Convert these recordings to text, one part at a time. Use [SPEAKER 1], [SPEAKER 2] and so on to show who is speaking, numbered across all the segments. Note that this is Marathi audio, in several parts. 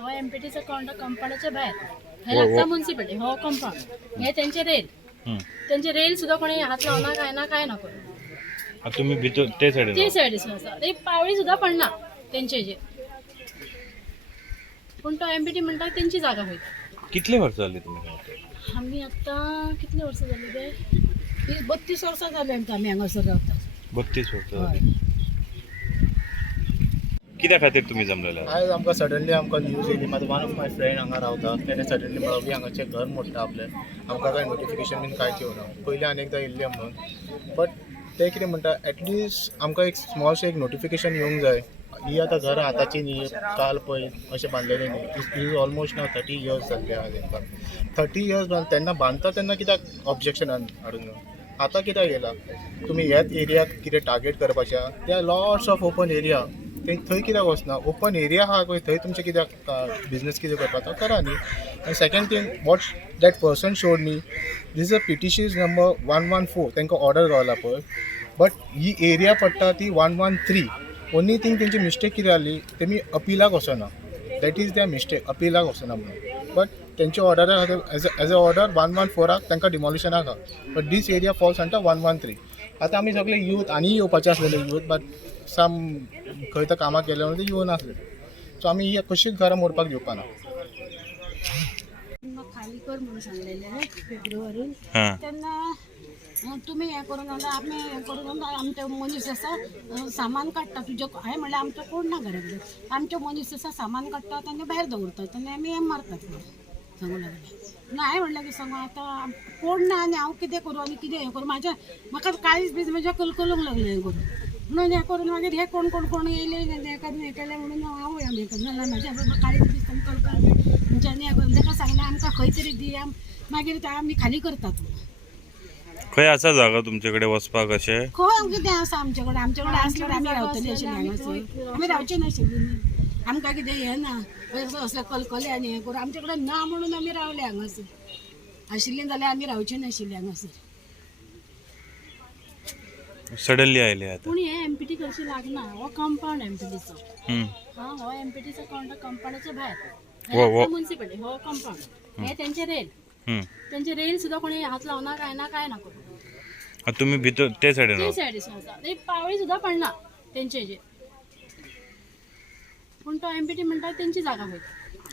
[SPEAKER 1] हो एमपीटीचा कंपाऊंडाच्या बाहेर हे
[SPEAKER 2] हो, हो.
[SPEAKER 1] लागता म्युन्सिपालिटी हो कंपाऊंड हे त्यांचे रेल
[SPEAKER 2] हं.
[SPEAKER 1] त्यांचे रेल सुद्धा कोणी हात लावणार काय ना काय नको.
[SPEAKER 2] आता तुम्ही भितर ते साईड
[SPEAKER 1] ते सायडीसून आसा ते पावळी सुद्धा पडना त्यांचे जे. पूण तो एमपीटी म्हणटा त्यांची जागा होईल.
[SPEAKER 2] कितले वर्ष झाली तुम्ही रावता?
[SPEAKER 1] आम्ही आता कितले वर्ष झाली ते बत्तीस वर्सां जाली आमकां आमी हांगासर रावता
[SPEAKER 2] बत्तीस वर्ष झाली. कित्या खातीर तुम्ही जमलेले
[SPEAKER 3] आयज आमकां सडनली आमकां न्यूज येयली. म्हाजो वन ऑफ माय फ्रेंड हांगा रावता. तेणें सडनली म्हणून की हांगाचें घर मोडटा आपलें. आमकां कांय नोटिफिकेशन बीन कांयच येवना पयलीं आनी एकदां येयल्लें म्हणून बट ते कितें म्हणटा एटलिस्ट आमकां एक स्मॉलशें एक नोटिफिकेशन येवंक जाय. ही आतां घरां आतांची न्ही काल पळय अशें बांदलेलें न्ही. Is almost now thirty years जाल्ले आहा तेंकां थर्टी इयर्स तेन्ना बांदता तेन्ना कित्याक ऑब्जेक्शनान हाडूंक ना आतां कित्याक येयला? तुमी ह्याच एरियाक कितें टार्गेट करपाचें आहा त्या लॉट्स ऑफ ओपन एरिया ते थंय कित्याक वचना? ओपन एरिया आहा पळय थंय तुमचे कित्याक बिजनेस कितें करपा तो? करा न्ही. आनी second thing what that person showed me this a petitions number one one four तांकां ऑर्डर गावला पळय. बट ही एरिया पडटा ती one one three only thing तेंची मिस्टेक कितें जाली तेमी अपिलाक वचना. दॅट इज द्या मिस्टेक अपिलाक वचना म्हणून. बट तेंच्या ऑर्डरा खातीर as as a order one one फोराक तांकां डिमॉलिशनाक आहा but this area falls under one one three आतां आमी सगळे यूथ आनी येवपाचे आसलेले यूथ बट सम खंय तर कामाक गेले म्हणून ते येवनासले सो आमी ही कशीच घरां मोडपाक दिवपा ना
[SPEAKER 1] खाली कर म्हणून सांगलेले फेब्रुवारीन
[SPEAKER 2] हां.
[SPEAKER 1] तेन्ना अं, तुमी हें करून आला आमी हें करून आमचे मनीस आसा अं, सामान काडटा तुजें हांवें म्हणलें आमचो कोण ना घरा कडेन आमचे मनीस आसा सामान काडटात आनी भायर दवरतात आनी आमी हें मारतात. सांगू लागलें. ना हांवें म्हणलें की सांगू आतां कोण ना आनी हांव कितें करूं आनी कितें हें करूं. म्हाज्या म्हाका काळीज बीज म्हज्या कलकलूंक लागलें हें करून. म्हणून हें करून मागीर हे कोण कोण कोण येयले हें करून हें केलें म्हणून हांव हें करून. म्हाज्या बाबा काळीज बीज सामको कलकल म्हणच्यानी हें करून. ताका सांगलें आमकां खंय तरी दी. आम- मागीर ते आमी खाली करतात.
[SPEAKER 2] खंय आसा जागा तुमचे कडेन वचपाक अशें
[SPEAKER 1] खंय कितें आसा आमचे कडेन आमचे कडेन आसल्यार आमी रावतली हांगासर आमी रावची नाशिल्ली न्ही आमकां कितें हें ना असलें कलकले आनी हें करून आमचे कडेन ना म्हणून आमी रावले हांगासर आशिल्लीं जाल्यार आमी रावची नाशिल्ली हांगासर
[SPEAKER 2] सडनली आयले
[SPEAKER 1] पूण हे एमपीटी करची लागना? हो कंपाऊंड एमपीटीचो
[SPEAKER 2] हं.
[SPEAKER 1] हा हो एमपीटीचो काउंटर कंपाऊंडाच्या भायर
[SPEAKER 2] हो, हो.
[SPEAKER 1] म्युन्सिपालिटी हो. कंपाऊंड हे त्यांचे रेल
[SPEAKER 2] हं.
[SPEAKER 1] त्यांचे रेल सुद्धा कोणी हात लावना काय ना काय नको
[SPEAKER 2] आता तुम्ही भितर ते साईडीन
[SPEAKER 1] ते
[SPEAKER 2] रावता
[SPEAKER 1] सायडीसून आसा ते पावळी सुद्धा पडना तेंचे जे पूण तो एमपीटी म्हणटा तेंची जागा होईल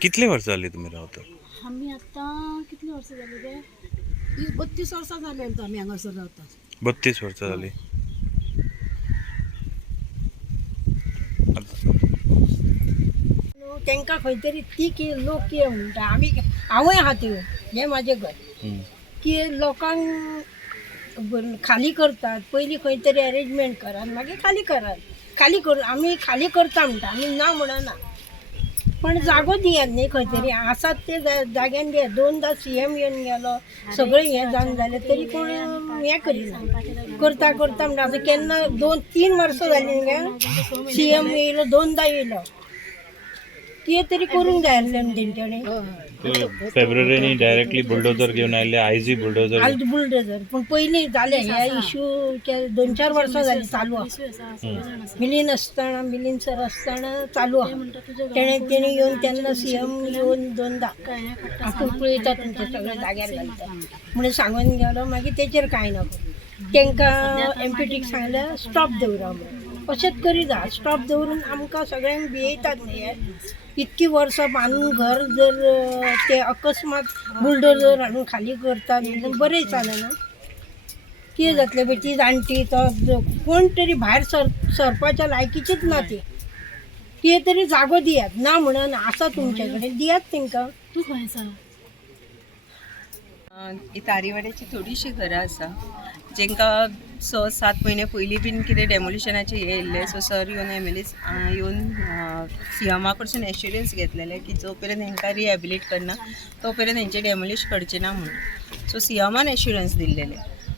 [SPEAKER 2] कितले वर्ष झाली तुम्ही रावता
[SPEAKER 1] आमी आतां कितली वर्सां जाली ते बत्तीस वर्सां जाली आमकां आमी हांगासर रावता
[SPEAKER 2] बत्तीस वर्ष झाली.
[SPEAKER 4] तांकां खंय तरी ती की लोक कितें म्हणटा आमी हांवूय आहा त्यो हें म्हाजें घर.
[SPEAKER 2] हं.
[SPEAKER 4] की लोकांक ब- खाली करतात पयलीं खंय तरी अरेंजमेंट करात मागीर खाली करात खाली करू आमी खाली करता म्हणटा आमी ना म्हणना पण जागो दियात न्ही खंय तरी आसात ते जाग्यान दियात. दोनदा सी एम येवन गेलो. सगळें हें जावन जालें तरी कोण हें करिना करता करता म्हणटा आतां केन्ना दोन तीन वर्सां जालीं गे सी एम येयलो दोनदा येयलो कितें तरी करूंक जाय आसलें न्ही तेंच्यांनी
[SPEAKER 2] ते फेब्रुवारीनी डायरेक्टली बुलडोजर घेऊन आयले आयजी बुलडोजर
[SPEAKER 4] आल्ट बुलडोजर पूण पयलीं जालें हे इश्यू दोन चार वर्सां जालीं चालू आहा. मिलीन आसतना मिलीन सर आसतना चालू आहा. तेणे तेणी येवन तेन्ना सी एम येवन दोनदा आपूण पळयता तुमचे सगळे जाग्यार घालता म्हणून सांगून गेलो मागीर तेचेर कांय नको. तांकां एमपीटीक सांगलें स्टॉप दवरा म्हणून अशेंच करीत स्टॉप दवरून आमकां सगळ्यांक भियेतात न्ही हे इतकी वर्सां बांदून घर जर ते अकस्मात बुलडोजर हाडून खाली करतात म्हणून बरें जालें कितें जातलें पळय ती जाणटी तो कोण तरी भायर सर सरपाच्या लायकीचीच ना ती. कितें तरी जागो दियात. ना म्हणून आसा तुमचे कडेन दियात तांकां
[SPEAKER 1] तूं खंय आसा
[SPEAKER 5] तारीवाड्याची थोडीशी घरां आसा जेंकां स सात म्हयने पयलीं बीन कितें डेमोलिशनाचे हे येयल्ले सो सर येवन एम एल येवन सी एमा कडसून एश्युरन्स घेतलेले की जो पर्यंत हेंकां रिहॅबिलीट करना तो पर्यंत हांचे डेमोलीश करचें ना म्हणून. सो सी एमान एश्युरन्स दिल्लेले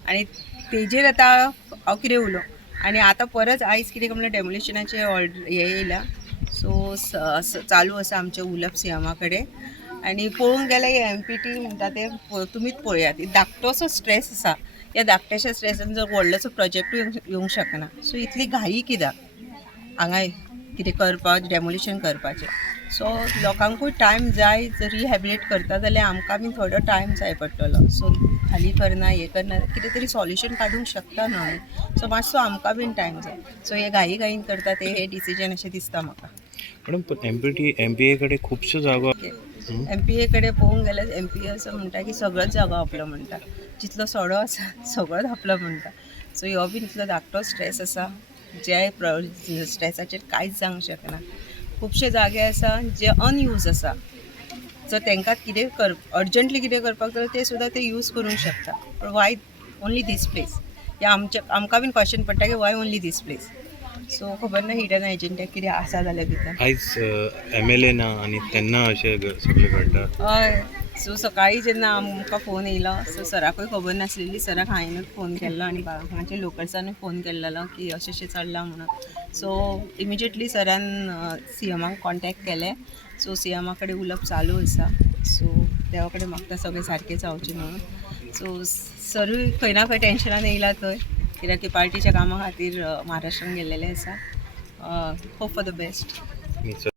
[SPEAKER 5] आनी तेजेर आतां हांव कितें उलो. आनी आतां परत आयज कितें म्हणल्यार डेमोलिशनाचे ऑर्डर हे येयला सो चालू आसा आमचें उलप सी एमा कडेन आनी पळोवंक गेल्यार एम पी टी म्हणटा ते तुमीच पळयात. धाकटोसो स्ट्रेस आसा या धाकट्याशा स्ट्रेसान जर व्हडलोसो प्रोजेक्ट येवंक शकना. सो इतली घाई कित्याक हांगा कितें करपाक डेमोलिशन करपाचें. सो लोकांकूय टायम जाय जर रिहॅबिलेट करता जाल्यार आमकां बी थोडो टायम जाय पडटलो. सो खाली करना हें करना कितें तरी सॉल्युशन काडूंक शकता न्हू आमी सो मातसो आमकां बीन टायम जाय. सो हे घाई घाईन करता ते हे डिसिजन अशें दिसता म्हाका.
[SPEAKER 2] मॅडम पण M P T M P एकडे खुबश्यो जागो
[SPEAKER 5] एम पी ए कडेन पळोवंक गेल्यार एम पी ए असो म्हणटा की सगळोच जागो आपलो म्हणटा जितलो सोडो आसा सगळोच आपलो म्हणटा सो हो बीन इतलो धाकटो स्ट्रेस आसा जे प्र स्ट्रेसाचेर कांयच जावंक शकना खुबशे जागे आसा जे अनयूज आसा सो तांकां कितें कर अर्जंटली कितें करपाक जाय ते सुद्दां ते यूज करूंक शकता पण वाय ओन्ली दीस प्लेस हे आमच्या आमकां बीन क्वेश्चन पडटा की why only this place so खबर ना हिडन एजंटाक कितें आसा जाल्यार भितर
[SPEAKER 2] आयज एम एल ए ना आनी तेन्ना अशें सगळें घडटा
[SPEAKER 5] हय सो सकाळी जेन्ना आमकां फोन येयलो सो सराकूय खबर नासलेली सराक हांवेंनूच फोन केल्लो आनी हांगाच्या लोकल्सानूय फोन केल्लो की अशें अशें चल्लां म्हणून. सो इमिजिएटली सरान सी एमाक कॉन्टेक्ट केलें सो सी एमा कडेन उलोवप चालू आसा सो देवा कडेन मागता सगळें सारकें जावचें म्हणून. सो सरूय खंय ना खंय टेन्शनान येयला थंय कित्याक की पार्टीच्या कामा खातीर महाराष्ट्रान गेल्लेले आसा होप फॉर द बेस्ट